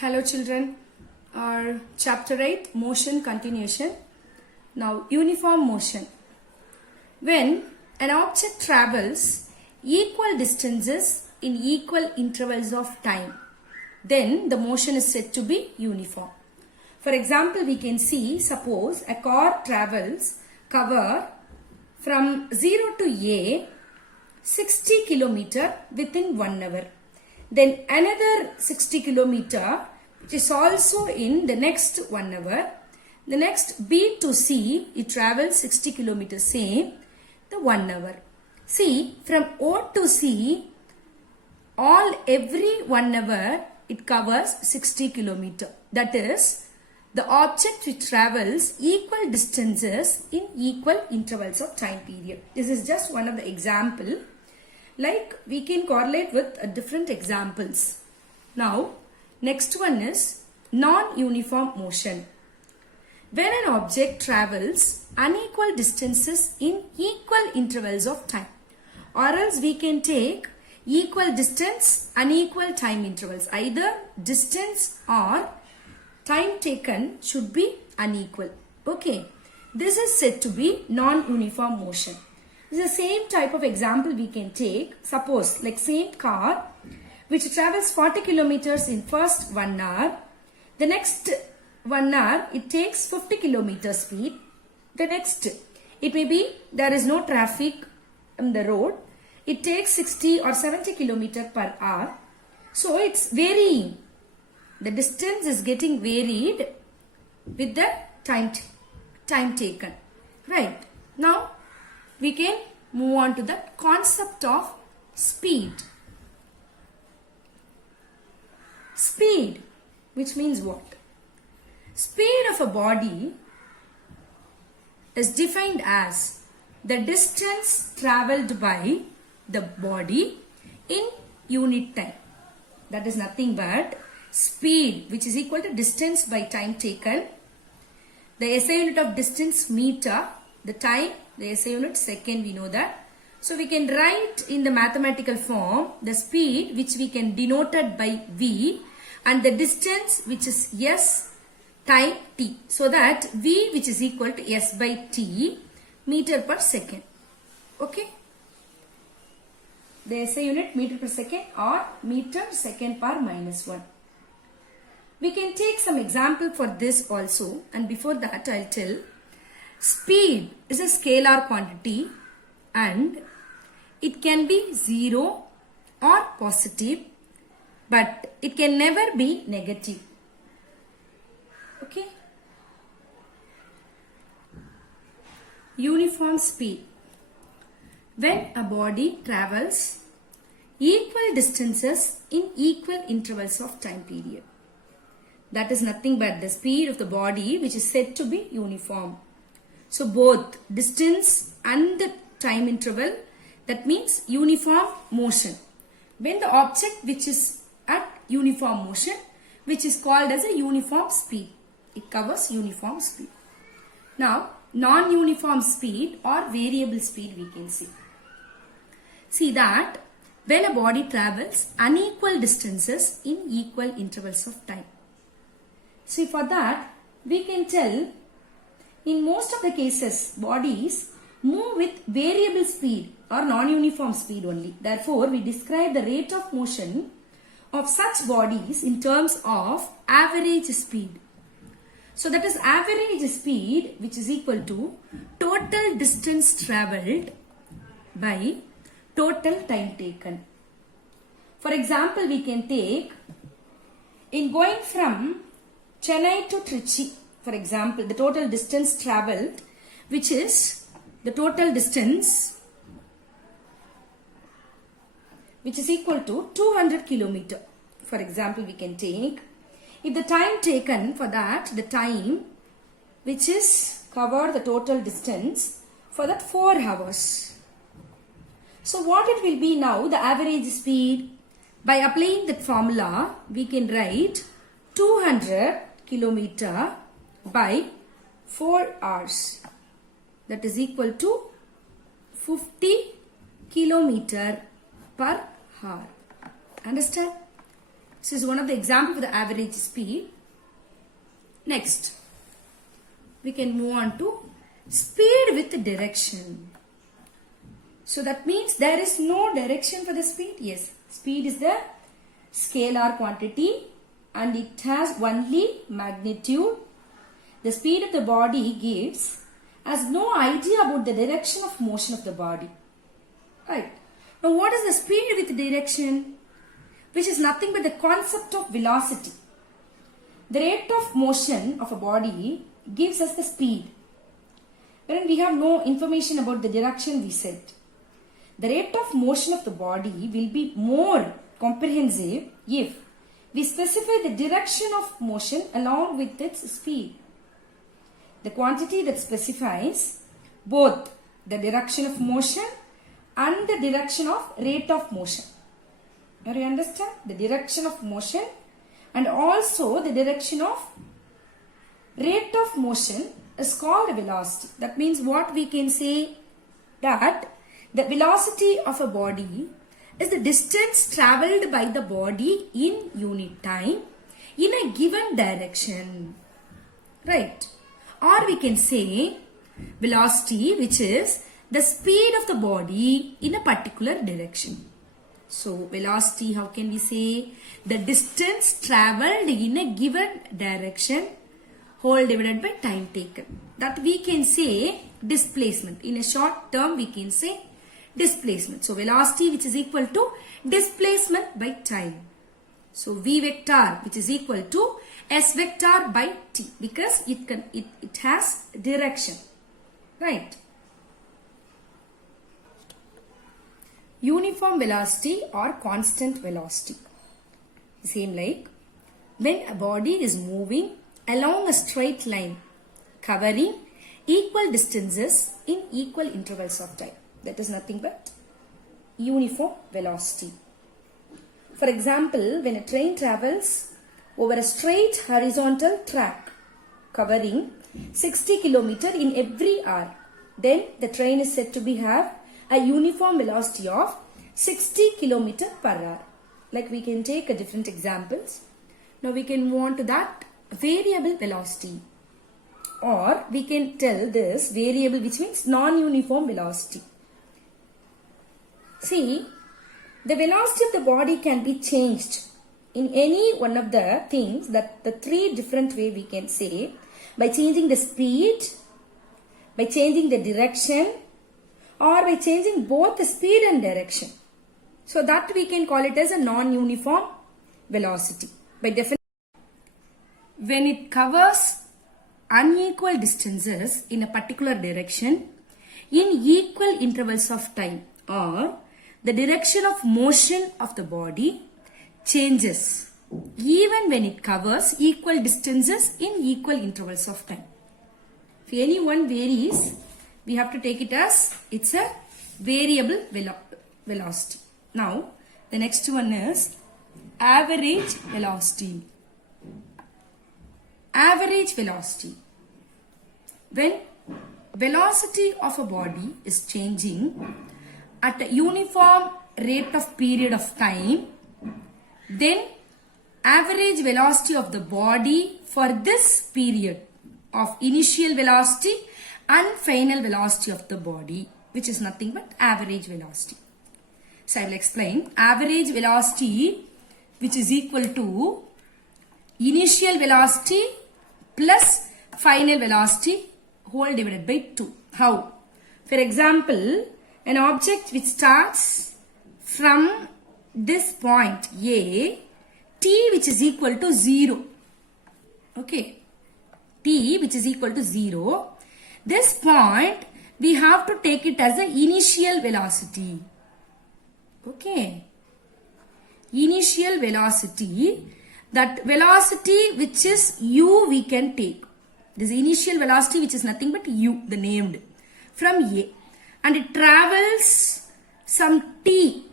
Hello children, our chapter 8 motion continuation. Now uniform motion. When an object travels equal distances in equal intervals of time, then the motion is said to be uniform. For example, we can see, suppose a car travels cover from 0 to A 60 km within 1 hour. Then another 60 km which is also in the next 1 hour. The next B to C, it travels 60 km same the 1 hour. See, from O to C, every 1 hour it covers 60 km. That is, the object which travels equal distances in equal intervals of time period. This is just one of the example. Like we can correlate with different examples. Now, next one is non-uniform motion. When an object travels unequal distances in equal intervals of time, or else we can take equal distance, unequal time intervals. Either distance or time taken should be unequal. Okay, this is said to be non-uniform motion. This is the same type of example we can take. Suppose like same car which travels 40 kilometers in first 1 hour. The next 1 hour it takes 50 kilometer speed. The next, it may be there is no traffic on the road. It takes 60 or 70 kilometer per hour. So it's varying. The distance is getting varied with the time taken. Right. Now, we can move on to the concept of speed. Speed, which means what? Speed of a body is defined as the distance travelled by the body in unit time. That is nothing but speed, which is equal to distance by time taken. The SI unit of distance meter, the time, the SI unit second, we know that. So we can write in the mathematical form the speed which we can denoted by V and the distance which is S time T. So that V which is equal to S by T meter per second. Okay. The SI unit meter per second or meter second per minus 1. We can take some example for this also, and before that I'll tell. Speed is a scalar quantity and it can be 0 or positive, but it can never be negative. Okay. Uniform speed. When a body travels equal distances in equal intervals of time period. That is nothing but the speed of the body which is said to be uniform. So both distance and the time interval, that means uniform motion. When the object which is at uniform motion, which is called as a uniform speed. It covers uniform speed. Now, non-uniform speed or variable speed we can see. See that when a body travels unequal distances in equal intervals of time. See, for that we can tell in most of the cases bodies move with variable speed or non-uniform speed only. Therefore, we describe the rate of motion of such bodies in terms of average speed. So that is average speed which is equal to total distance travelled by total time taken. For example, we can take in going from Chennai to Trichy, for example, the total distance travelled, which is the total distance which is equal to 200 km. For example, we can take, if the time taken for that, the time which is covered the total distance for that 4 hours. So what it will be now, the average speed? By applying that formula, we can write 200 km by 4 hours. That is equal to 50 km per hour. Understand? This is one of the examples for the average speed. Next, we can move on to speed with direction. So that means there is no direction for the speed. Yes, speed is the scalar quantity and it has only magnitude. The speed of the body gives us no idea about the direction of motion of the body. Right. Now what is the speed with direction? Which is nothing but the concept of velocity. The rate of motion of a body gives us the speed. When we have no information about the direction, we said. The rate of motion of the body will be more comprehensive if we specify the direction of motion along with its speed. The quantity that specifies both the direction of motion and the direction of rate of motion. Now you understand? The direction of motion and also the direction of rate of motion is called velocity. That means what we can say that the velocity of a body is the distance travelled by the body in unit time in a given direction. Right? Or we can say velocity, which is the speed of the body in a particular direction. So velocity, how can we say? The distance travelled in a given direction whole divided by time taken. That we can say displacement. In a short term we can say displacement. So velocity which is equal to displacement by time. So v vector which is equal to s vector by t, because it has direction. Right. Uniform velocity or constant velocity. Same like when a body is moving along a straight line covering equal distances in equal intervals of time. That is nothing but uniform velocity. For example, when a train travels over a straight horizontal track covering 60 km in every hour, then the train is said to have a uniform velocity of 60 km per hour. Like we can take a different examples. Now we can move on to that variable velocity, or we can tell this variable which means non-uniform velocity. See, the velocity of the body can be changed in any one of the things, that the three different way we can say, by changing the speed, by changing the direction, or by changing both the speed and direction. So that we can call it as a non-uniform velocity. By definition, when it covers unequal distances in a particular direction in equal intervals of time, or the direction of motion of the body changes even when it covers equal distances in equal intervals of time. If any one varies, we have to take it as it's a variable velocity. Now, the next one is average velocity. Average velocity. When velocity of a body is changing at a uniform rate of period of time, then average velocity of the body for this period of initial velocity and final velocity of the body, which is nothing but average velocity. So I will explain. Average velocity which is equal to initial velocity plus final velocity whole divided by 2. How? For example, an object which starts from this point A, t which is equal to 0. Okay. T which is equal to 0. This point we have to take it as the initial velocity. Okay. Initial velocity, that velocity which is u we can take. This initial velocity which is nothing but u, the named, from A. And it travels some t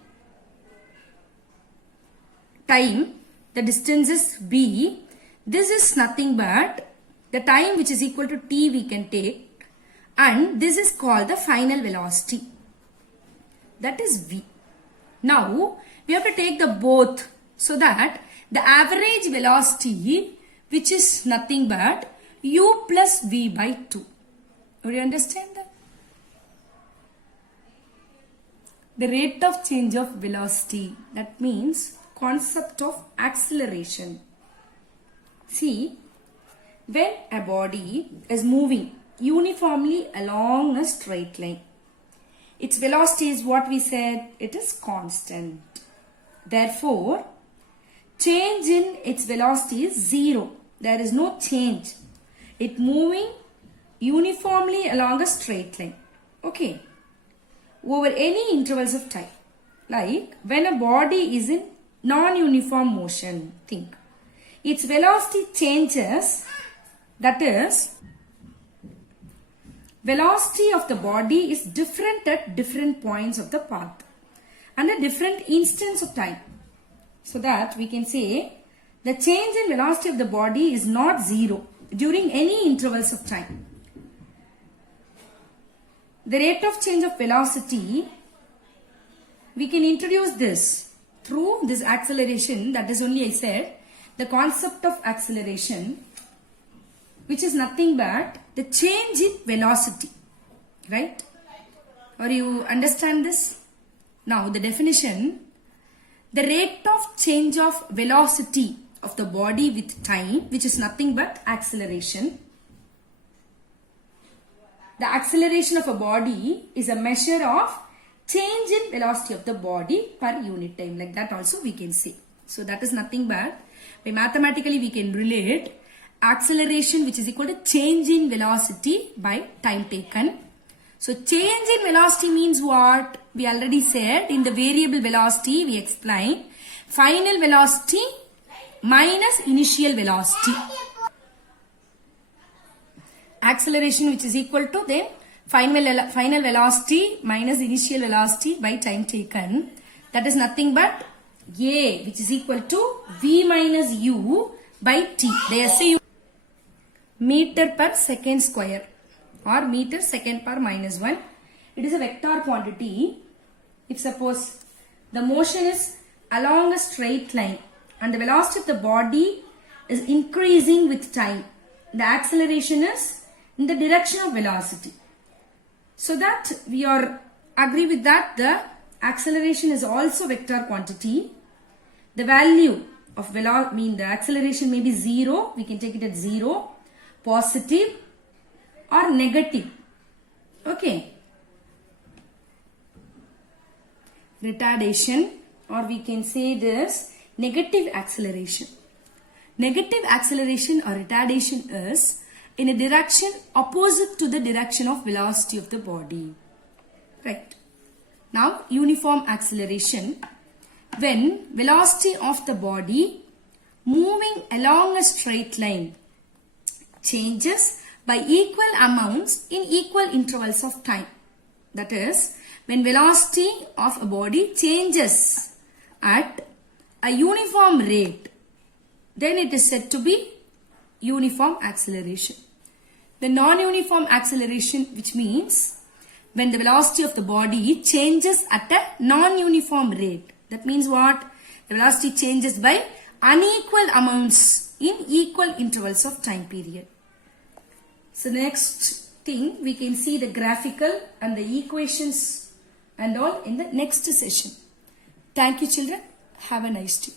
time, the distance is b. This is nothing but the time which is equal to t we can take, and this is called the final velocity, that is v. Now we have to take the both, so that the average velocity, which is nothing but u plus v by 2. Do you understand that? The rate of change of velocity, that means concept of acceleration. See, when a body is moving uniformly along a straight line, its velocity is what we said, it is constant. Therefore, change in its velocity is 0. There is no change. It moving uniformly along a straight line. Okay. Over any intervals of time. Like when a body is in non-uniform motion, think. Its velocity changes, that is, velocity of the body is different at different points of the path and at different instants of time. So that we can say the change in velocity of the body is not 0 during any intervals of time. The rate of change of velocity, we can introduce this through this acceleration, that is only I said, the concept of acceleration, which is nothing but the change in velocity, right? Or you understand this? Now the definition, the rate of change of velocity of the body with time, which is nothing but acceleration. The acceleration of a body is a measure of change in velocity of the body per unit time. Like that also we can say. So that is nothing but, by mathematically we can relate acceleration, which is equal to change in velocity by time taken. So change in velocity means what? We already said in the variable velocity we explained. Final velocity minus initial velocity. Acceleration, which is equal to the final velocity minus initial velocity by time taken. That is nothing but A, which is equal to V minus U by T. The SI meter per second square or meter second per minus 1. It is a vector quantity. If suppose the motion is along a straight line and the velocity of the body is increasing with time, the acceleration is in the direction of velocity. So that we are agree with that the acceleration is also vector quantity. The value of velocity, the acceleration may be 0. We can take it at 0, positive or negative. Okay. Retardation, or we can say this negative acceleration. Negative acceleration or retardation is in a direction opposite to the direction of velocity of the body. Right. Now, uniform acceleration. When velocity of the body moving along a straight line changes by equal amounts in equal intervals of time. That is, when velocity of a body changes at a uniform rate, then it is said to be uniform acceleration. The non-uniform acceleration, which means when the velocity of the body changes at a non-uniform rate. That means what? The velocity changes by unequal amounts in equal intervals of time period. So next thing, we can see the graphical and the equations and all in the next session. Thank you children. Have a nice day.